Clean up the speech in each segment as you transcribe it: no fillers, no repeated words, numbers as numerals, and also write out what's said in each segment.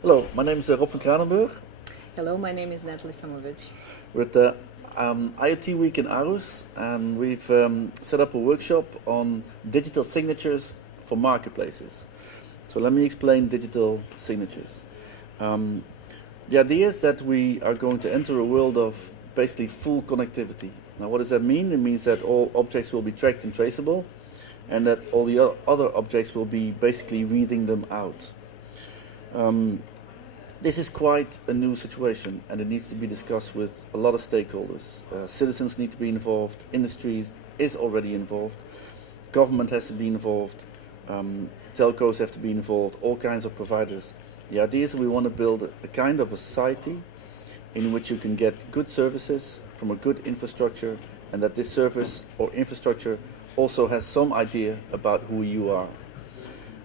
Hello, my name is Rob van Kranenburg. Hello, my name is Natalie Samovich. We're at the IoT Week in Aarhus, and we've set up a workshop on digital signatures for marketplaces. So let me explain digital signatures. The idea is that we are going to enter a world of basically full connectivity. Now, what does that mean? It means that all objects will be tracked and traceable, and that all the other objects will be basically reading them out. This is quite a new situation, and it needs to be discussed with a lot of stakeholders. Citizens need to be involved, industry is already involved, government has to be involved, telcos have to be involved, all kinds of providers. The idea is that we want to build a kind of a society in which you can get good services from a good infrastructure, and that this service or infrastructure also has some idea about who you are.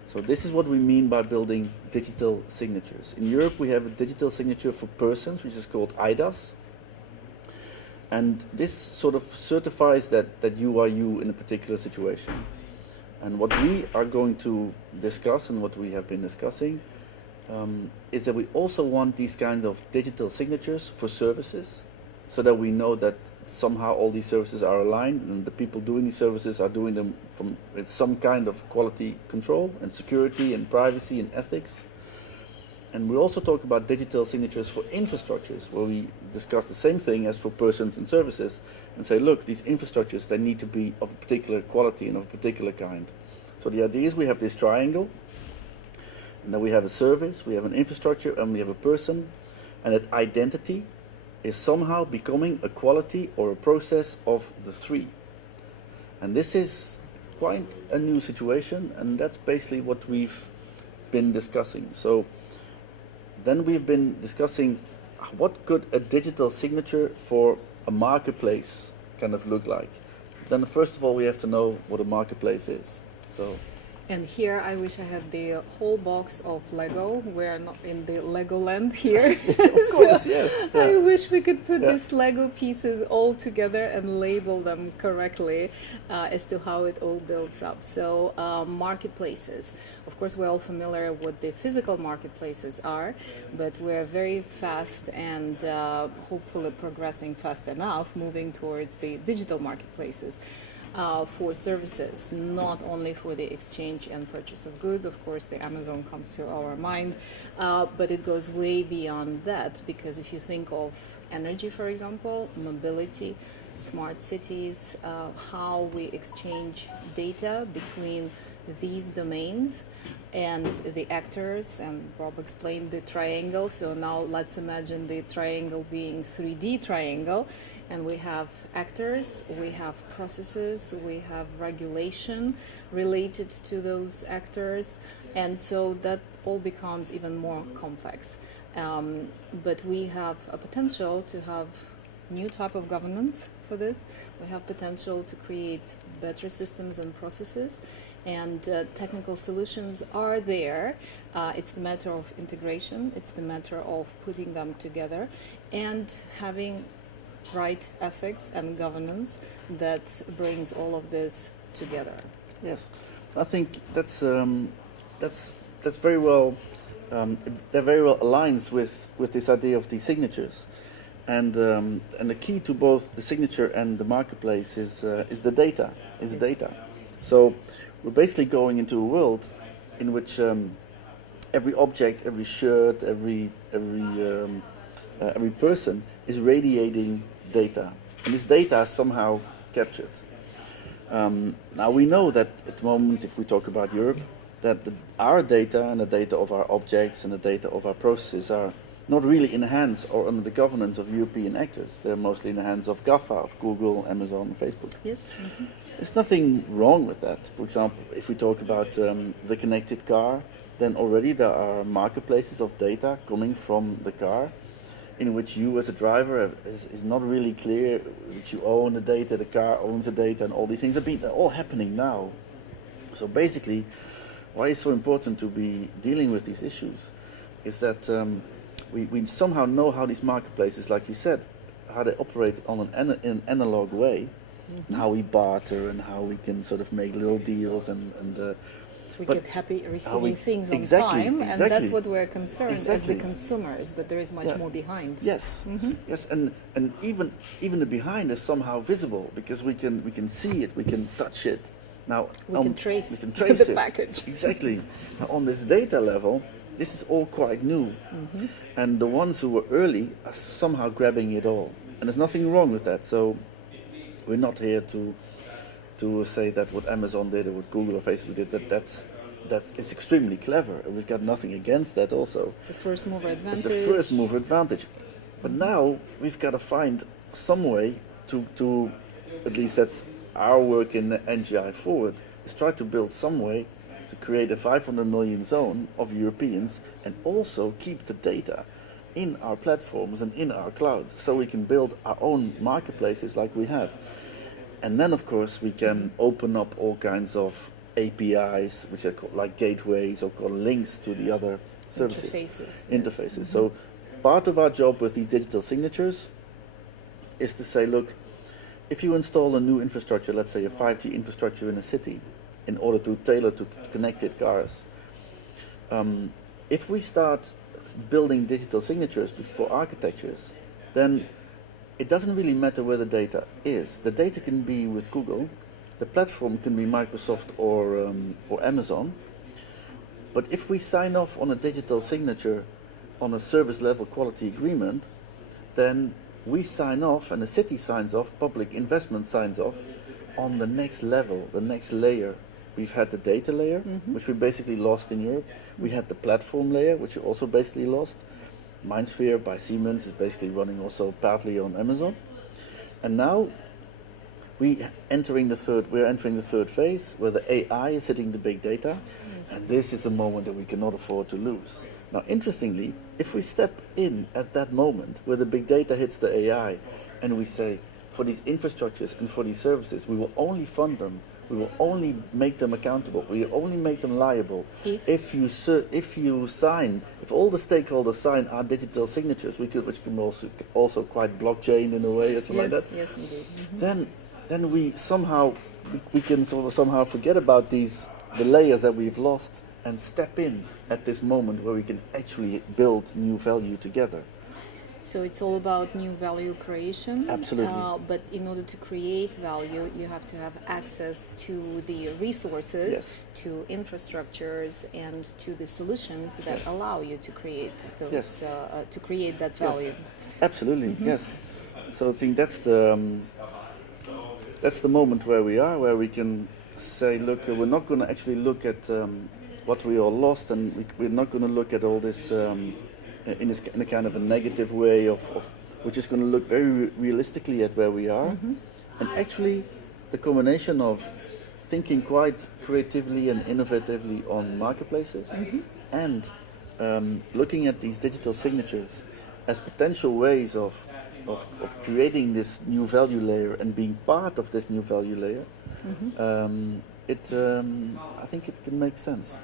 So this is what we mean by building digital signatures. In Europe we have a digital signature for persons, which is called eIDAS. And this sort of certifies that you are you in a particular situation. And what we are going to discuss, and what we have been discussing, is that we also want these kinds of digital signatures for services, so that we know that somehow all these services are aligned, and the people doing these services are doing them with some kind of quality control and security and privacy and ethics. And we also talk about digital signatures for infrastructures, where we discuss the same thing as for persons and services, and say, look, these infrastructures, they need to be of a particular quality and of a particular kind. So the idea is we have this triangle, and then we have a service, we have an infrastructure, and we have a person, and that identity is somehow becoming a quality or a process of the three. And this is quite a new situation, and that's basically what we've been discussing. So then we've been discussing what could a digital signature for a marketplace kind of look like. Then first of all we have to know what a marketplace is. And here I wish I had the whole box of Lego. We're not in the Lego land here. Of course, yes. Yeah. I wish we could put these Lego pieces all together and label them correctly as to how it all builds up. So marketplaces. Of course, we're all familiar with the physical marketplaces are, but we're very fast and hopefully progressing fast enough, moving towards the digital marketplaces. For services, not only for the exchange and purchase of goods. Of course, the Amazon comes to our mind, but it goes way beyond that, because if you think of energy, for example, mobility, smart cities, how we exchange data between these domains and the actors, and Rob explained the triangle. So now let's imagine the triangle being 3D triangle, and we have actors, we have processes, we have regulation related to those actors, and so that all becomes even more complex. But we have a potential to have new type of governance for this. We have potential to create better systems and processes, and technical solutions are there. It's the matter of integration, it's the matter of putting them together and having right ethics and governance that brings all of this together. Yes, I think that's very well. That very well aligns with this idea of these signatures. And the key to both the signature and the marketplace is the data. The data. So we're basically going into a world in which every object, every shirt, every person is radiating data, and this data is somehow captured. Now we know that at the moment, if we talk about Europe, that our data and the data of our objects and the data of our processes are not really in the hands or under the governance of European actors. They're mostly in the hands of GAFA, of Google, Amazon, and Facebook. Yes. Mm-hmm. There's nothing wrong with that. For example, if we talk about the connected car, then already there are marketplaces of data coming from the car, in which you as a driver is not really clear which you own the data, the car owns the data, and all these things are all happening now. So basically, why it's so important to be dealing with these issues is that we somehow know how these marketplaces, like you said, how they operate in an analog way, and how we barter and how we can sort of make little deals, and We but get happy how receiving we- things on exactly, time, and exactly. that's what we're concerned as Exactly. the consumers. But there is much more behind. Yes, yes, and even the behind is somehow visible because we can see it, we can touch it. Now We can trace we can trace the it. package. Exactly. Now on this data level, this is all quite new, and the ones who were early are somehow grabbing it all, and there's nothing wrong with that. So we're not here to say that what Amazon did or what Google or Facebook did that's it's extremely clever, and we've got nothing against that also. It's a first mover advantage. It's the first mover advantage. But now we've got to find some way to at least that's our work in the NGI Forward, is try to build some way to create a 500 million zone of Europeans and also keep the data in our platforms and in our cloud so we can build our own marketplaces like we have. And then of course we can open up all kinds of APIs, which are called like gateways or called links to the other services. Interfaces. So part of our job with these digital signatures is to say, look, if you install a new infrastructure, let's say a 5G infrastructure in a city, in order to tailor to connected cars, if we start building digital signatures for architectures, then it doesn't really matter where the data is. The data can be with Google, the platform can be Microsoft or Amazon, but if we sign off on a digital signature on a service level quality agreement, then we sign off and the city signs off, public investment signs off on the next level, the next layer. We've had the data layer, which we basically lost in Europe. We had the platform layer, which we also basically lost. MindSphere by Siemens is basically running also partly on Amazon. And now we're entering the third phase where the AI is hitting the big data. And this is a moment that we cannot afford to lose. Now, interestingly, if we step in at that moment where the big data hits the AI and we say, for these infrastructures and for these services, we will only fund them, we will only make them accountable, we will only make them liable if you sign, if all the stakeholders sign our digital signatures, which can also quite blockchain in a way, or something like that. Yes, indeed. Then we can somehow forget about the layers that we've lost and step in at this moment where we can actually build new value together. So it's all about new value creation. Absolutely. But in order to create value, you have to have access to the resources, to infrastructures, and to the solutions that allow you to create those, to create that value. Yes. Absolutely. Yes. So I think that's the moment where we are, where we can say, look, we're not going to actually look at what we all lost, and we're not going to look at all this in a kind of a negative way of we're just going to look very realistically at where we are. And actually the combination of thinking quite creatively and innovatively on marketplaces and looking at these digital signatures as potential ways of creating this new value layer and being part of this new value layer, I think it can make sense.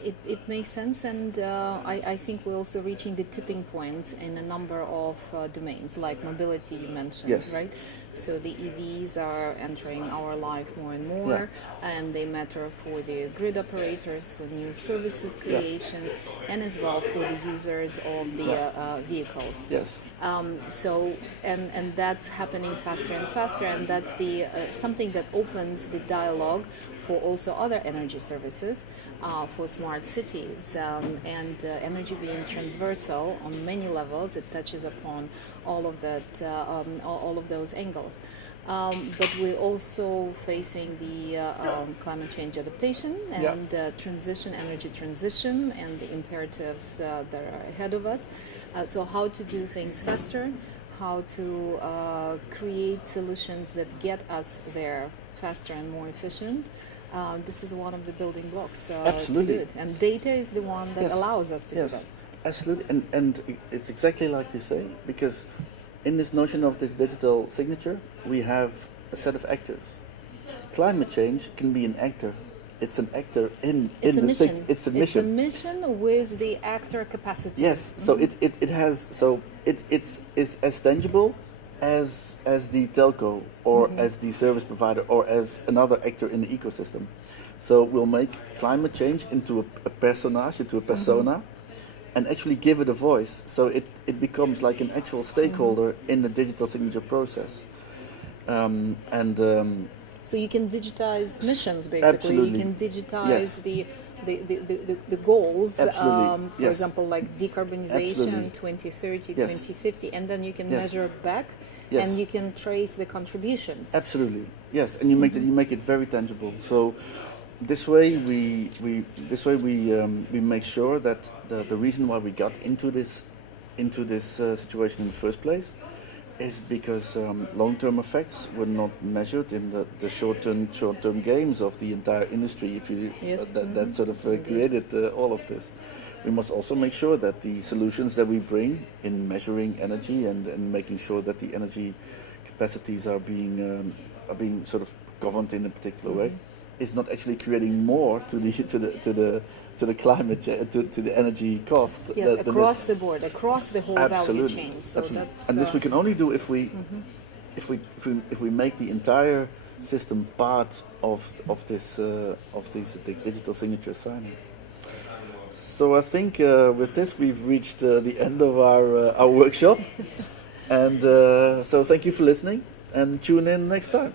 It makes sense, and I think we're also reaching the tipping points in a number of domains, like mobility you mentioned, right? So the EVs are entering our life more and more, and they matter for the grid operators, for new services creation, and as well for the users of the vehicles. Yes. So and that's happening faster and faster, and that's the something that opens the dialogue for also other energy services, for smart cities, and energy being transversal on many levels. It touches upon all of that, all of those angles. But we're also facing the climate change adaptation and transition, energy transition, and the imperatives that are ahead of us. So how to do things faster, how to create solutions that get us there faster and more efficient. This is one of the building blocks to do it. And data is the one that allows us to do that. Absolutely. And it's exactly like you say, because in this notion of this digital signature, we have a set of actors. Climate change can be an actor. It's an actor in It's the a mission. It's a mission. It's a mission with the actor capacity. Yes. So it's as tangible as the telco or as the service provider or as another actor in the ecosystem. So we'll make climate change into a personage, into a persona, and actually give it a voice. So it becomes like an actual stakeholder in the digital signature process. So you can digitize missions, basically. Absolutely. You can digitize Yes. the goals, Absolutely. for Yes. example, like decarbonization, Absolutely. 2030, Yes. 2050, and then you can Yes. measure back, Yes. and you can trace the contributions. Absolutely, yes, and you make it very tangible. So this way we make sure that the reason why we got into this situation in the first place is because long-term effects were not measured in the short-term games of the entire industry. If you Yes. that sort of created all of this, we must also make sure that the solutions that we bring in measuring energy and making sure that the energy capacities are being sort of governed in a particular way is not actually creating more to the climate to the energy cost. Yes, across the board, across the whole value Absolutely. chain. So Absolutely. that's And this we can only do if we make the entire system part of this digital signature signing. So I think with this we've reached the end of our workshop, and so thank you for listening, and tune in next time.